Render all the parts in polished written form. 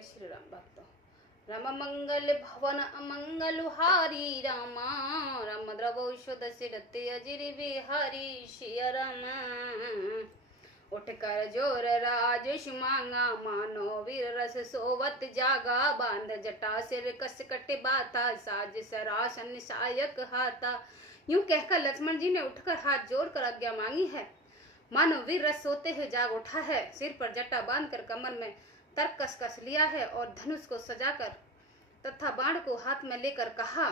जय श्री राम भक्तों। राम मंगल भवन अमंगल हारी रामा, राम द्रवो शुद्ध सिरते अजिर बिहारी सिया रामा। उठ कर जोर राज मांगा, मानो वीर रस सोवत जागा। बांध जटा सिर कस कट बाता, साज सरासन सायक हाथा। यूं कहकर लक्ष्मण जी ने उठकर हाथ जोड़कर आज्ञा मांगी है। मानो वीर रस सोते हुए जाग उठा है। सिर पर जटा बांधकर कमर में तरकस कस लिया है और धनुष को सजाकर तथा बाण को हाथ में लेकर कहा,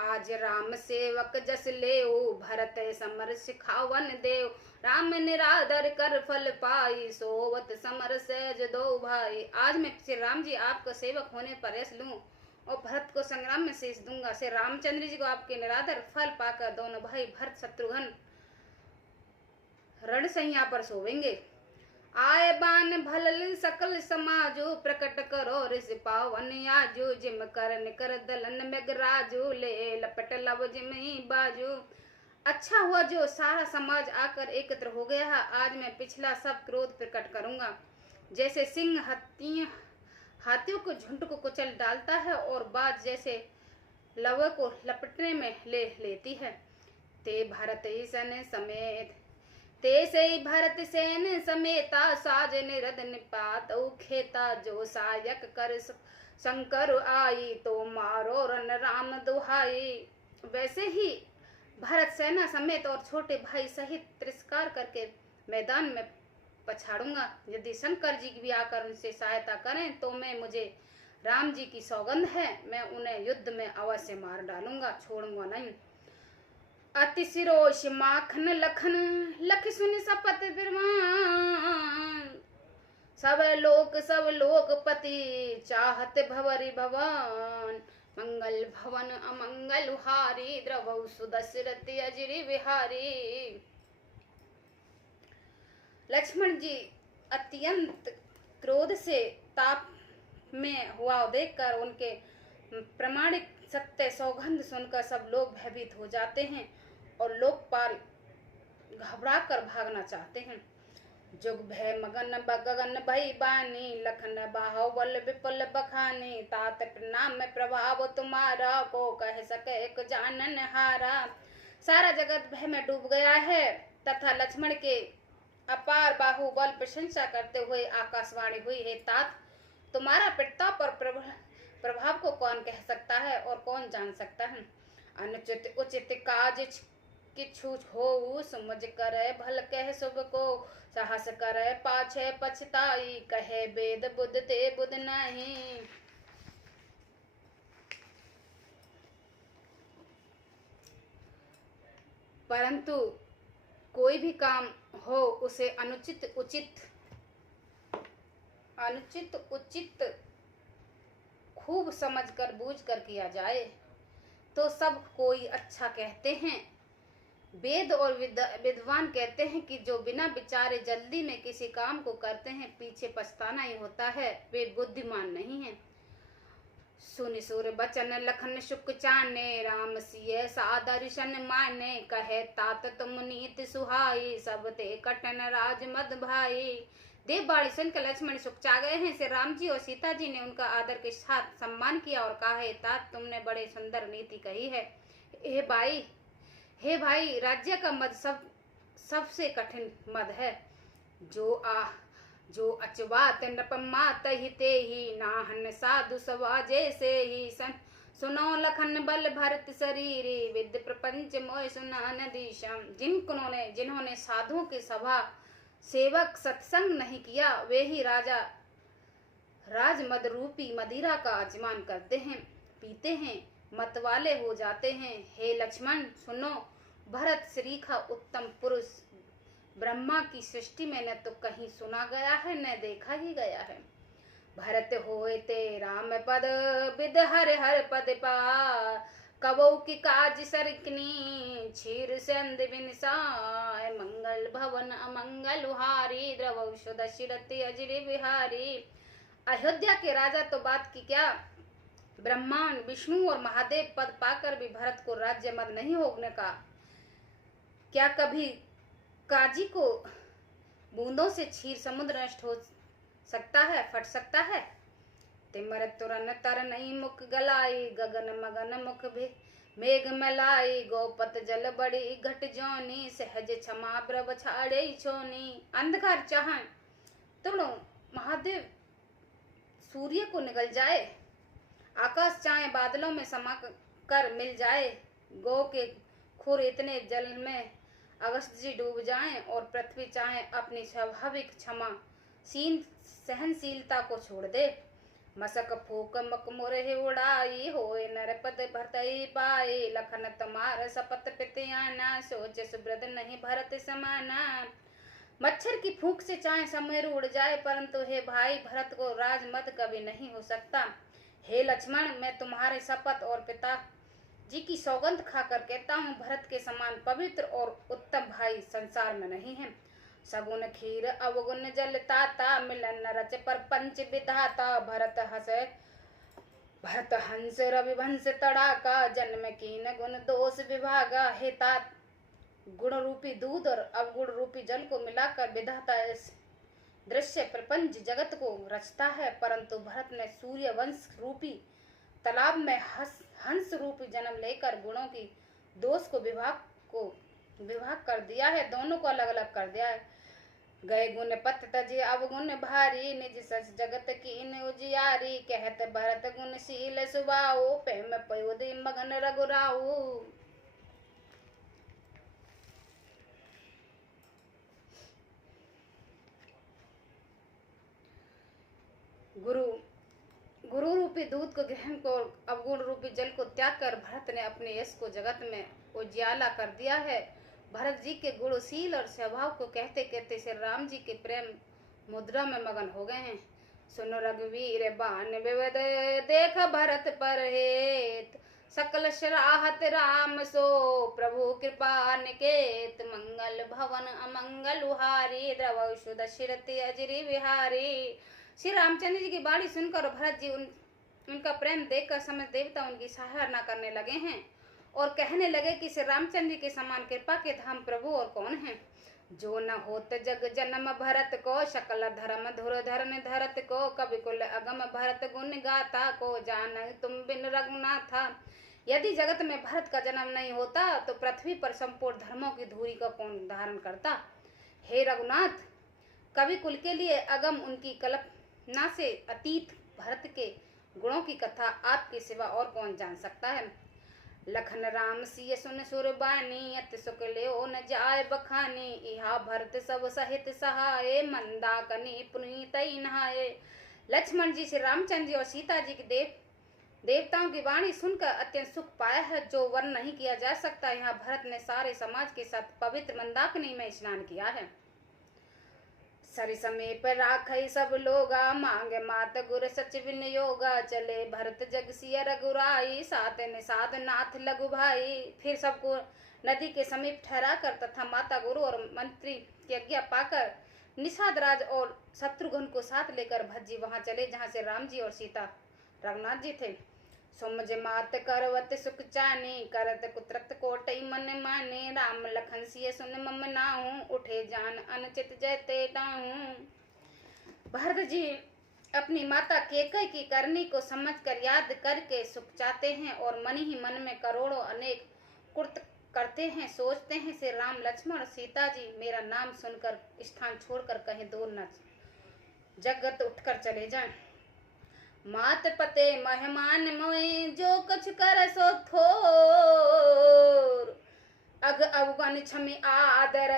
आज राम सेवक जस लेऊ, भरत समर सिखावन देव। राम निरादर कर फल पाई, सोवत समर सहज दो भाई। आज मैं श्री राम जी आपका सेवक होने पर यश लूं और भरत को संग्राम में शेष दूंगा। श्री रामचंद्र जी को आपके निरादर फल पाकर दोनों भाई भरत शत्रुघ्न रणसैया पर सोवेंगे। आए बान भलल सकल समाजो, प्रकट करो ऋषि पावन आजू। जिम कर दलन मेघराजू, ले लपट लव जिम ही बाजू। अच्छा हुआ जो सारा समाज आकर एकत्र हो गया है। आज मैं पिछला सब क्रोध प्रकट करूंगा। जैसे सिंह हाथियों को झुंड को कुचल डालता है और बाज जैसे लव को लपटने में ले लेती है, ते भारत सन समेत तेसे भरत सेन समेता। साज निरद निपात खेता, जो सायक कर शंकर आई। तो मारो रन राम दुहाई। वैसे ही भरत सेना समेत और छोटे भाई सहित तिरस्कार करके मैदान में पछाड़ूंगा। यदि शंकर जी भी आकर उनसे सहायता करें तो मुझे राम जी की सौगंध है, मैं उन्हें युद्ध में अवश्य मार डालूंगा, छोड़ूंगा नहीं। अति सिरोश माखन लखन, लख सुन सपत बिरमान। सब लोक पति, चाहत भवरी भवन। मंगल भवन अमंगल हारी, द्रवौ सुदशरथ अजिर बिहारी। लक्ष्मण जी अत्यंत क्रोध से ताप में हुआ देखकर उनके प्रमाणिक सत्य सौगंध सुनकर सब लोग भयभीत हो जाते हैं और लोकपाल घबराकर भागना चाहते हैं। जुग भय मगन गगन भई बानी, लखन बाहुबल विपुल बखानी। तात प्रणाम में प्रभाव तुम्हारा, को कह सके एक जानन हारा। सारा जगत भय में डूब गया है तथा लक्ष्मण के अपार बाहुबल प्रशंसा करते हुए आकाशवाणी हुई है। तात तुम्हारा प्रताप और प्रभाव को कौन कह सकता है और कौन जान सकता है। अनुचित उचित काज किछु हो, समझ करे भल कह शुभ को। साहस करे पाछे पछताई, कहे वेद बुध ते बुध नहीं। परंतु कोई भी काम हो उसे अनुचित उचित खूब समझकर बूझकर किया जाए तो सब कोई अच्छा कहते हैं। वेद और विद्वान कहते हैं कि जो बिना विचारे जल्दी में किसी काम को करते हैं पीछे पछताना ही होता है, वे बुद्धिमान नहीं हैं। सुनि सुर बचन लखन सुख चाने, राम सिय सादर्शन माने। कहे तात तुम नीति सुहाई, सब ते कटन राज मद भाई। देवबाड़ी सुनकर लक्ष्मण सुख चा गए हैं। श्री राम जी और सीता जी ने उनका आदर के साथ सम्मान किया और कहा, है तात तुमने बड़े सुंदर नीति कही है। हे भाई राज्य का मद सबसे कठिन मद है। जो अचवात नपमात हिते ही, नाहन साधु सवाजे से ही। सुनो लखन बल भरत शरीरी, विद्य प्रपंच मोय सुनान दिशम। जिन्होंने साधुओं की सभा सेवक सत्संग नहीं किया, वे ही राजमद रूपी मदिरा का आचमान करते हैं, पीते हैं, मतवाले हो जाते हैं। हे लक्ष्मण सुनो, भरत श्रीखा उत्तम पुरुष ब्रह्मा की सृष्टि में न तो कहीं सुना गया है न देखा ही गया है। भरत होए ते राम पद, विद हर पद पा। कबौ की काज सरकनी, क्षीर संद बिनसाय। मंगल भवन अमंगल हारी, द्रवौ सुदशरथ अजिर बिहारी। अयोध्या के राजा तो बात की क्या, ब्रह्मांड विष्णु और महादेव पद पाकर भी भरत को राज्य मद नहीं होने का। क्या कभी काजी को बूंदों से क्षीर समुद्र नष्ट हो सकता है, फट सकता है। तिमर तुरन तर नहीं मुख गलाई, गगन मगन मुख भी मेघ मलाई, गोपत जल बड़ी घट जोनी, सहज क्षमा ब्रव छाड़े छोनी। अंधकार चाह तुम महादेव सूर्य को निगल जाए, आकाश चाहे बादलों में समा कर मिल जाए, गो के खुर इतने जल में अगस्त जी डूब जाएं, और पृथ्वी चाहे अपनी स्वाभाविक क्षमा सीन सहनशीलता को छोड़ दे। मसक फूक मक मुरहि उड़ाई, होए नरपद भरतई पाई, लखन तुम्हार सपत पितयाना, सोच सुब्रत नहीं भरत समाना। मच्छर की फूंक से चाहे समेरु उड़ जाए, परंतु हे भाई भरत को राजमद कभी नहीं हो सकता। हे लक्ष्मण, मैं तुम्हारे शपथ और पिता जी की सौगंध खाकर कहता हूँ, भरत के समान पवित्र और उत्तम भाई संसार में नहीं है। सगुन खीर अवगुण जल ताता, मिलन रच पर पंच विधाता, भरत हंस रविवंश तड़ाका, जन्म कीन गुण दोष विभागा। हे तात, गुण रूपी दूध और अवगुण रूपी जल को मिलाकर विधाता इस दृश्य प्रपंच जगत को रचता है, परंतु भरत ने सूर्य वंश रूपी तालाब में हंस रूपी जन्म लेकर गुणों की दोष को विभाग कर दिया है, दोनों को अलग अलग कर दिया है। गए गुण पत तजे अवगुण भारी, निज सच जगत कीन उजियारी, कहत भरत गुणशील सुभाओ, प्रेम पयोदि मगन रघुराऊ। गुरु रूपी दूध को ग्रहण को अवगुण रूपी जल को त्याग कर भरत ने अपने यश को जगत में उजियाला कर दिया है। भरत जी के गुणशील और स्वभाव को कहते कहते श्री राम जी के प्रेम मुद्रा में मगन हो गए हैं। सुनो रघुवीर बान विविध, देख भरत पर हेत, सकल सराहत राम सो, प्रभु कृपा निकेत, मंगल भवन अमंगल उहारी, द्रवशु दशरथ अजरी विहारी। श्री रामचंद्र जी की बाणी सुनकर भरत जी उनका प्रेम देखकर समस्त देवता उनकी सराहना करने लगे हैं और कहने लगे कि श्री रामचंद्र जी के समान कृपा के धाम प्रभु और कौन है। जो न होत जग जन्म भरत को, सकल धर्म धुर धरन धरत को, कवि कुल अगम भरत गुण गाथा को, जान तुम बिन रघुनाथा। यदि जगत में भरत का जन्म नहीं होता तो पृथ्वी पर संपूर्ण धर्मों की धूरी का कौन धारण करता। हे रघुनाथ, कवि कुल के लिए अगम उनकी कल्पना से अतीत भरत के गुणों की कथा आपके सिवा और कौन जान सकता है। लखन राम सिय सुन सुरबानी, अति सुख ले न जाय बखानी, इहा भरत सब सहित सहाय, मंदाकनी पुनीत नहाए। लक्ष्मण जी श्री रामचंद्र जी और सीता जी के देवताओं की वाणी सुनकर अत्यंत सुख पाया है, जो वर्ण नहीं किया जा सकता। यहाँ भरत ने सारे समाज के साथ पवित्र मंदाकिनी में स्नान किया है। सरि समीप राखई सब लोगा, मांगे मात गुर सच विनियोगा, चले भरत जग सिय रघुराई, साथ निषाद नाथ लघु भाई। फिर सबको नदी के समीप ठहरा कर तथा माता गुरु और मंत्री की आज्ञा पाकर निषाद राज और शत्रुघ्न को साथ लेकर भरत जी वहां चले जहां से राम जी और सीता रघुनाथ जी थे। सोमज मात करवत सुख चानी, करत कुत्रत कोटई मन माने, राम लखन सिय सुन मम नाहू, उठे जान अनुचित जयते टाहू। भरत जी अपनी माता केकई की करनी को समझकर याद करके सुख चाहते हैं और मन ही मन में करोड़ों अनेक कुर्त करते हैं, सोचते हैं श्री राम लक्ष्मण सीता जी मेरा नाम सुनकर स्थान छोड़कर कहीं दूर न जगत उठकर चले जाएं। मात पते मेहमान मोए, जो कुछ कर सो थोर, अग अवगन छमि आदर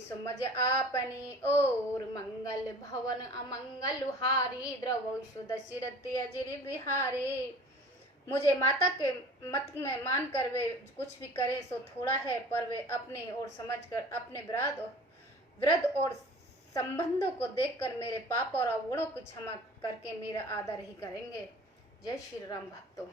सुमज आपनी ओर, मंगल भवन अमंगल हारी, द्रवशु दशरथ अजर बिहारी। मुझे माता के मत में मानकर वे कुछ भी करें सो थोड़ा है, पर वे अपनी ओर समझकर अपने वृद्ध और संबंधों को देखकर मेरे पाप और अवगुणों की क्षमा करके मेरा आदर ही करेंगे। जय श्री राम भक्तों।